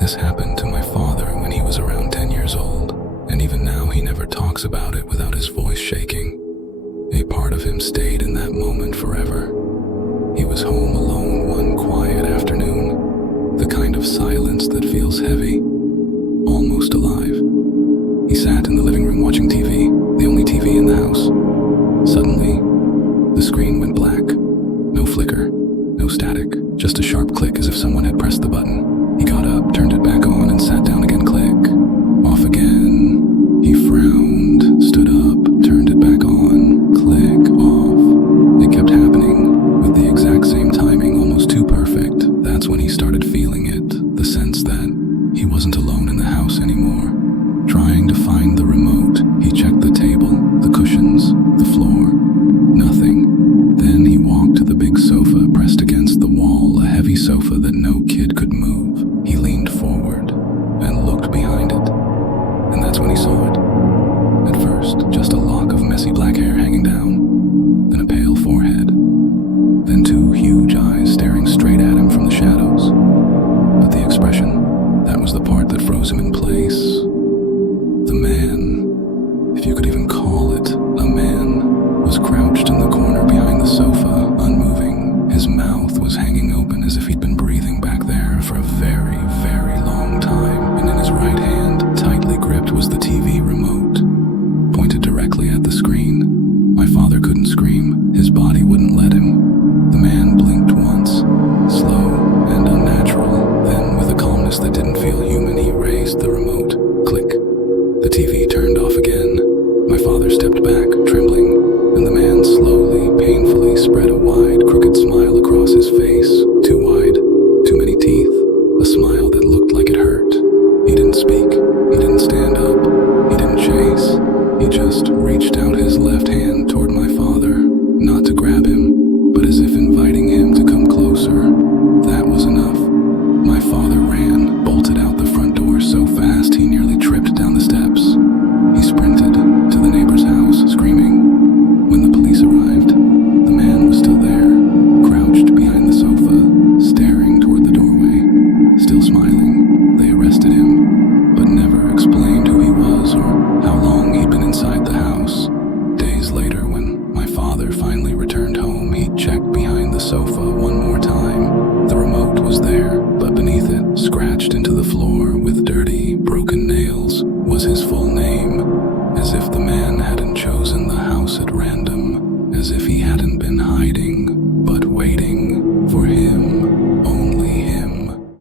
This happened to my father when he was around 10 years old, and even now he never talks about it without his voice shaking. A part of him stayed in that moment forever. He was home alone one quiet afternoon, the kind of silence that feels heavy, almost alive. He sat in the living room watching TV, the only TV in the house. Suddenly, the screen went black. No flicker, no static, just a sharp click as if someone had pressed the button. He got up, turned it back on, and sat down again. Click. Off again. He frowned, stood up, turned it back on. Click, off. It kept happening, with the exact same timing, almost too perfect. That's when he started feeling it, the sense that he wasn't alone in the house anymore. Trying to find the remote, he checked the table, the cushions, the floor. Nothing. Then he walked to the big sofa pressed against the wall, a heavy sofa that no kid could move. He leaned forward and looked behind it. And that's when he saw it. At first, just a lock of messy black hair hanging down, then a pale forehead, then two huge eyes staring straight at him from the shadows. But the expression, that was the part that froze him in place. The man, if you could even call it a man, was crouched in the corner behind the sofa, unmoving. His mouth was hanging open as if he'd been breathing back there for a very, very long time, and in his right hand, tightly gripped, was the TV remote, pointed directly at the screen. My father couldn't scream. His body wouldn't let him. The man blinked once, slow and unnatural. Then, with a calmness that didn't feel human, he raised the remote. Click. The TV turned off again. My father stepped back, trembling, and the man slowly, painfully spread a wide, crooked smile across his face. Too wide, too many teeth, a smile that looked like it hurt. He didn't speak, he didn't stand up, he didn't chase. He just reached out his left hand toward my father, not to grab him, but as if inviting him to come closer. That was enough. My father ran, bolted out the front door so fast he nearly tripped down the steps. He sprinted to the neighbor's house, screaming. When the police arrived, the man was still there, crouched behind the sofa, staring toward the doorway, still smiling.